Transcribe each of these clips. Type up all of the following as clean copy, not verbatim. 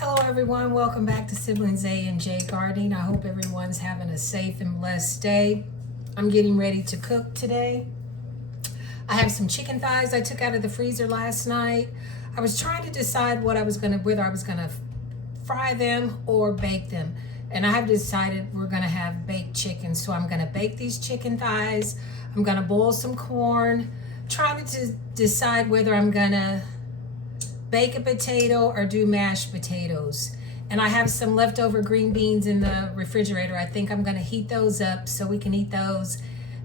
Hello everyone, welcome back to Siblings A and J Gardening. I hope everyone's having a safe and blessed day. I'm getting ready to cook today. I have some chicken thighs I took out of the freezer last night. I was trying to decide whether I was gonna fry them or bake them. And I have decided we're gonna have baked chicken. So I'm gonna bake these chicken thighs. I'm gonna boil some corn, trying to decide whether I'm gonna bake a potato or do mashed potatoes. And I have some leftover green beans in the refrigerator. I think I'm gonna heat those up so we can eat those.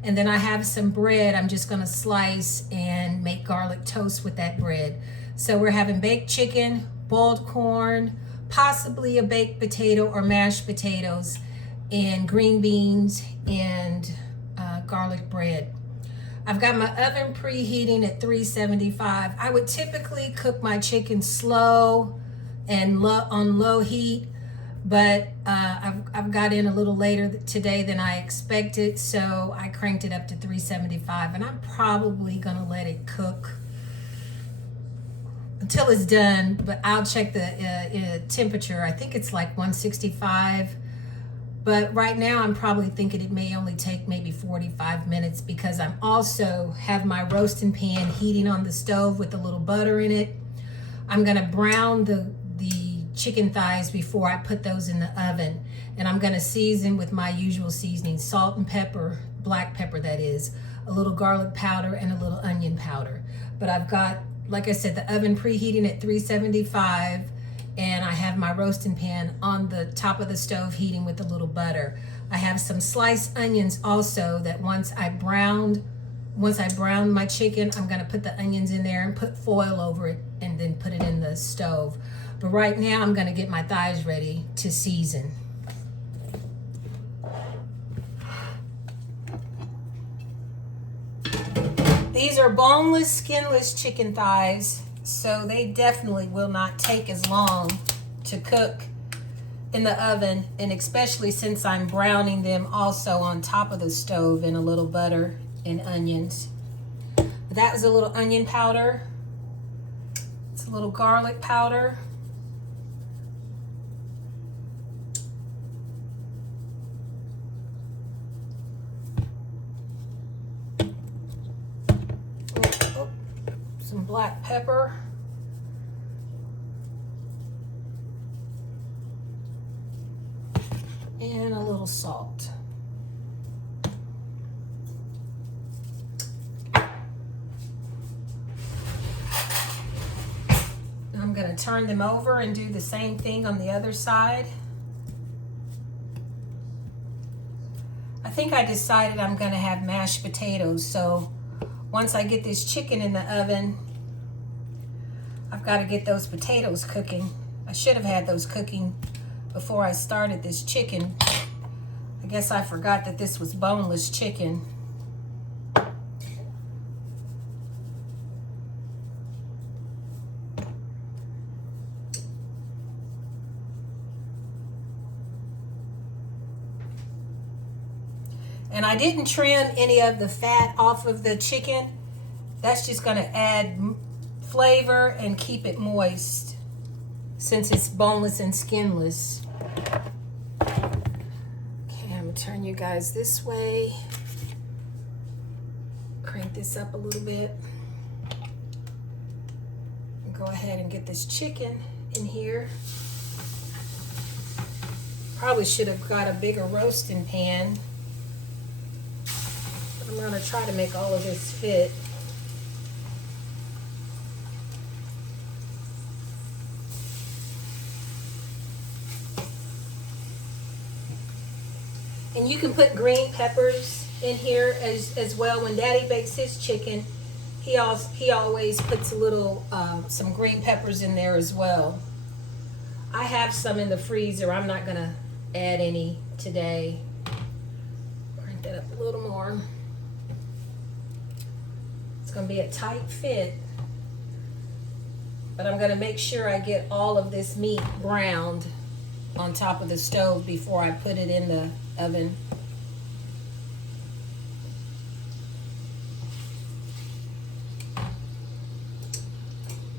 And then I have some bread I'm just gonna slice and make garlic toast with that bread. So we're having baked chicken, boiled corn, possibly a baked potato or mashed potatoes, and green beans and garlic bread. I've got my oven preheating at 375. I would typically cook my chicken slow and on low heat, but I've got in a little later today than I expected, so I cranked it up to 375, and I'm probably gonna let it cook until it's done, but I'll check the temperature. I think it's like 165. But right now I'm probably thinking it may only take maybe 45 minutes because I'm also have my roasting pan heating on the stove with a little butter in it. I'm gonna brown the chicken thighs before I put those in the oven. And I'm gonna season with my usual seasoning, salt and pepper, black pepper that is, a little garlic powder and a little onion powder. But I've got, like I said, the oven preheating at 375. And I have my roasting pan on the top of the stove heating with a little butter. I have some sliced onions also that once I brown my chicken, I'm gonna put the onions in there and put foil over it and then put it in the stove. But right now I'm gonna get my thighs ready to season. These are boneless, skinless chicken thighs, so they definitely will not take as long to cook in the oven, and especially since I'm browning them also on top of the stove in a little butter and onions. That was a little onion powder. It's a little garlic powder. Some black pepper. And a little salt. I'm going to turn them over and do the same thing on the other side. I think I decided I'm going to have mashed potatoes, so once I get this chicken in the oven, I've got to get those potatoes cooking. I should have had those cooking before I started this chicken. I guess I forgot that this was boneless chicken. And I didn't trim any of the fat off of the chicken. That's just going to add flavor and keep it moist since it's boneless and skinless. Okay, I'm going to turn you guys this way. Crank this up a little bit. And go ahead and get this chicken in here. Probably should have got a bigger roasting pan. I'm going to try to make all of this fit. And you can put green peppers in here as well. When Daddy bakes his chicken, he always puts a little some green peppers in there as well. I have some in the freezer. I'm not going to add any today. Crank that up a little more. It's going to be a tight fit, but I'm going to make sure I get all of this meat browned on top of the stove before I put it in the oven.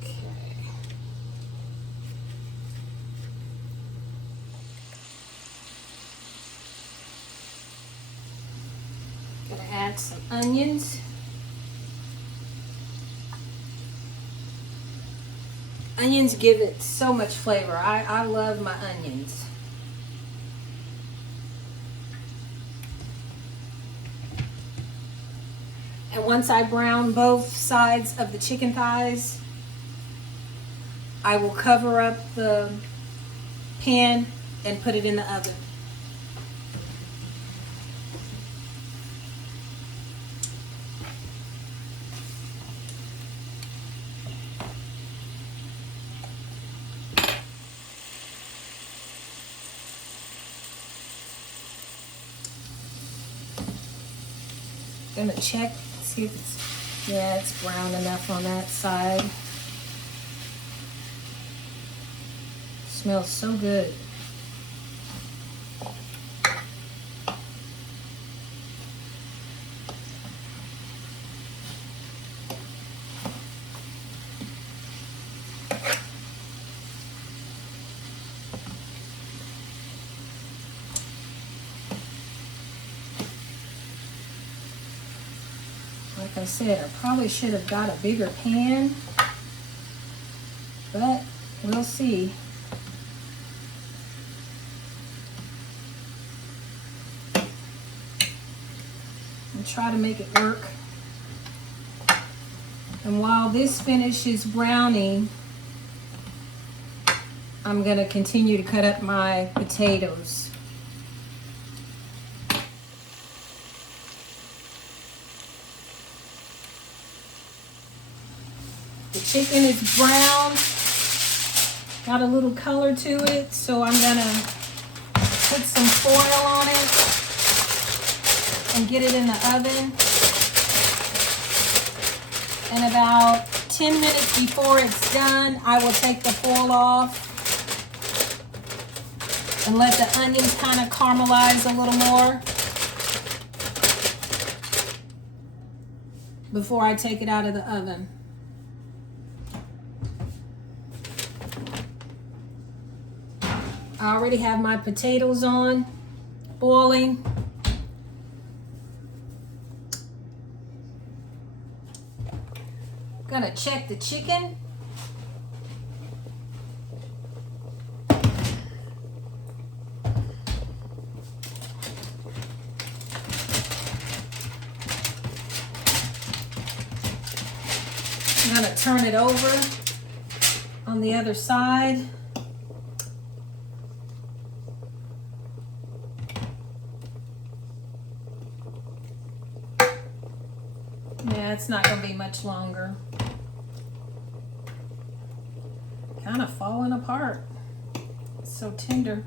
Okay. add some onions. Onions give it so much flavor. I love my onions. And once I brown both sides of the chicken thighs, I will cover up the pan and put it in the oven. Gonna check, see if it's, yeah, it's brown enough on that side. Smells so good. Like I said, I probably should have got a bigger pan, but we'll see. And try to make it work. And while this finishes browning, I'm going to continue to cut up my potatoes. The chicken is brown, got a little color to it, so I'm gonna put some foil on it and get it in the oven. And about 10 minutes before it's done, I will take the foil off and let the onions kind of caramelize a little more before I take it out of the oven. I already have my potatoes on, boiling. Gonna check the chicken. I'm gonna turn it over on the other side. Yeah, it's not going to be much longer. Kind of falling apart. It's so tender.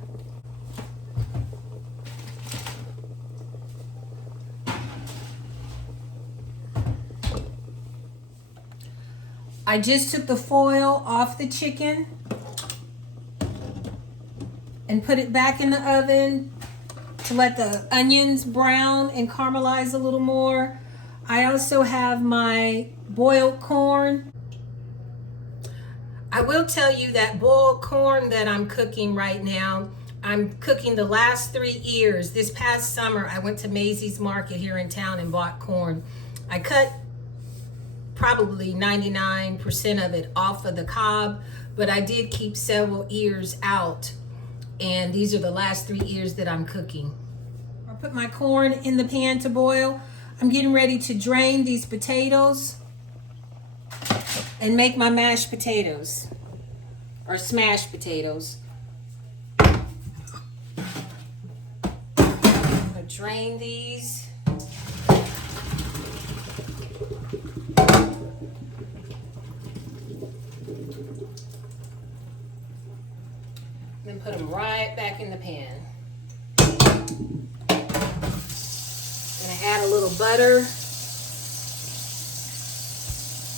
I just took the foil off the chicken and put it back in the oven to let the onions brown and caramelize a little more. I also have my boiled corn. I will tell you that boiled corn that I'm cooking right now, I'm cooking the last 3 years. This past summer, I went to Macy's Market here in town and bought corn. I cut probably 99% of it off of the cob, but I did keep several ears out. And these are the last 3 ears that I'm cooking. I put my corn in the pan to boil. I'm getting ready to drain these potatoes and make my mashed potatoes or smashed potatoes. I'm gonna drain these. Then put them right back in the pan. Add a little butter,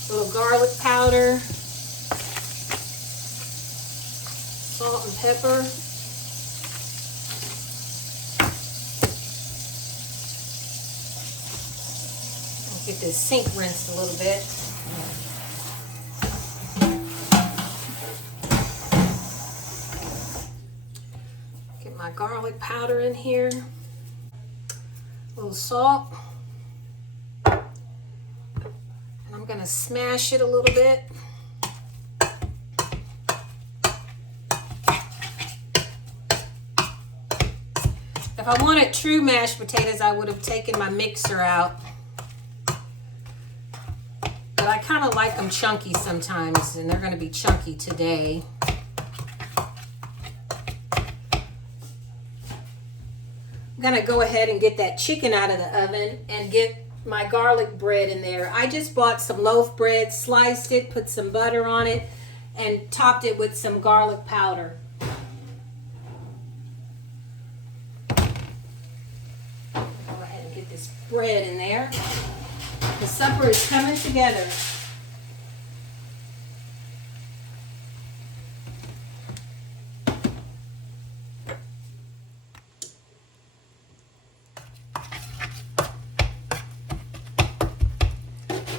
a little garlic powder, salt and pepper. I'll get this sink rinsed a little bit. Get my garlic powder in here. A little salt. smash it a little bit. If I wanted true mashed potatoes, I would have taken my mixer out. But I kind of like them chunky sometimes, and they're going to be chunky today. I'm going to go ahead and get that chicken out of the oven and get my garlic bread in there. I just bought some loaf bread, sliced it, put some butter on it, and topped it with some garlic powder. Go ahead and get this bread in there. The supper is coming together.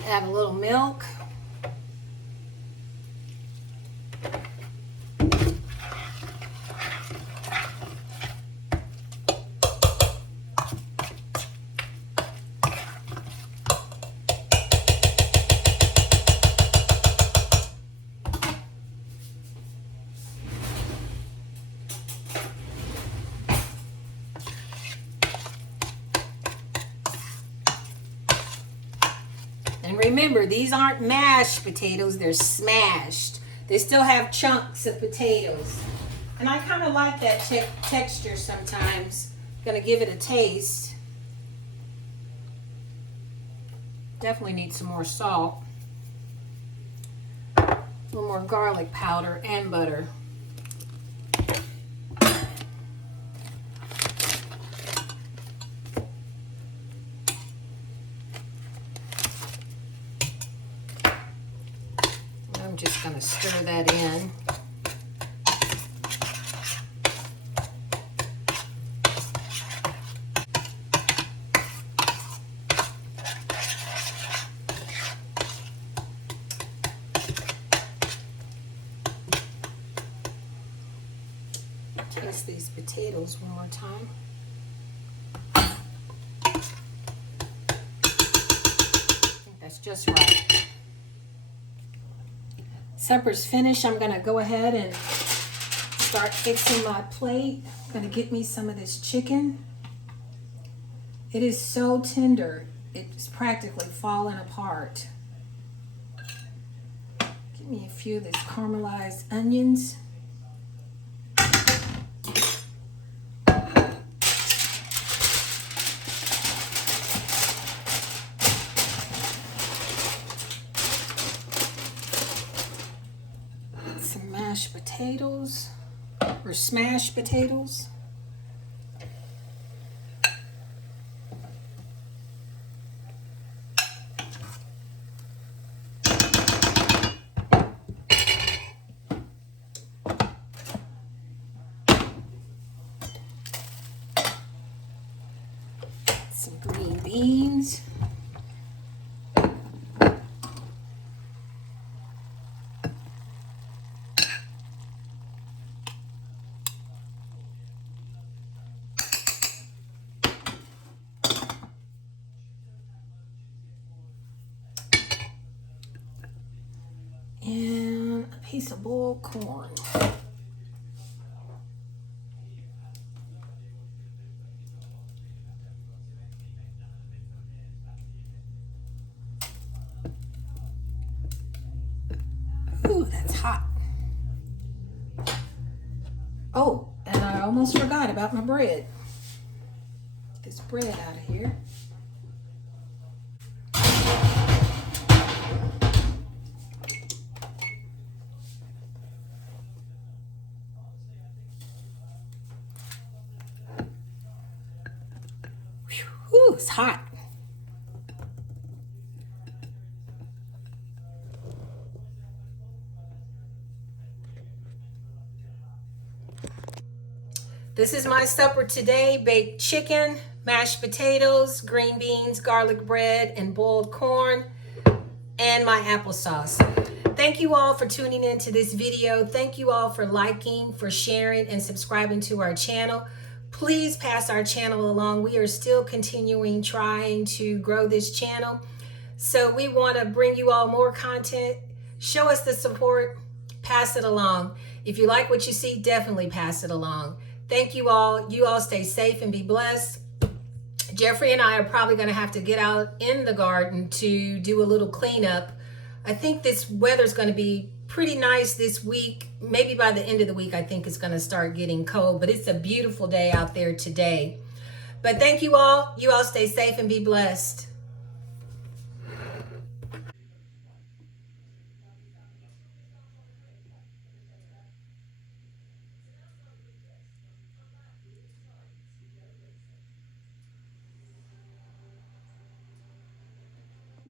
Add a little milk. And remember, these aren't mashed potatoes, they're smashed. They still have chunks of potatoes. And I kind of like that texture sometimes. Gonna give it a taste. Definitely need some more salt. A little more garlic powder and butter. I'm just going to stir that in. Taste these potatoes one more time. I think that's just right. Supper's finished. I'm going to go ahead and start fixing my plate. I'm going to get me some of this chicken. It is so tender. It's practically falling apart. Give me a few of these caramelized onions. Some mashed potatoes or smashed potatoes. Some green beans. And a piece of boiled corn. Ooh, that's hot. Oh, and I almost forgot about my bread. Get this bread out of here. Ooh, it's hot. This is my supper today: baked chicken, mashed potatoes, green beans, garlic bread, and boiled corn, and my applesauce. Thank you all for tuning into this video. Thank you all for liking, for sharing, and subscribing to our channel. Please pass our channel along. We are still continuing trying to grow this channel. So we want to bring you all more content. Show us the support, pass it along. If you like what you see, definitely pass it along. Thank you all. You all stay safe and be blessed. Jeffrey and I are probably going to have to get out in the garden to do a little cleanup. I think this weather's going to be pretty nice this week. Maybe by the end of the week, I think it's going to start getting cold, but it's a beautiful day out there today. But thank you all. You all stay safe and be blessed.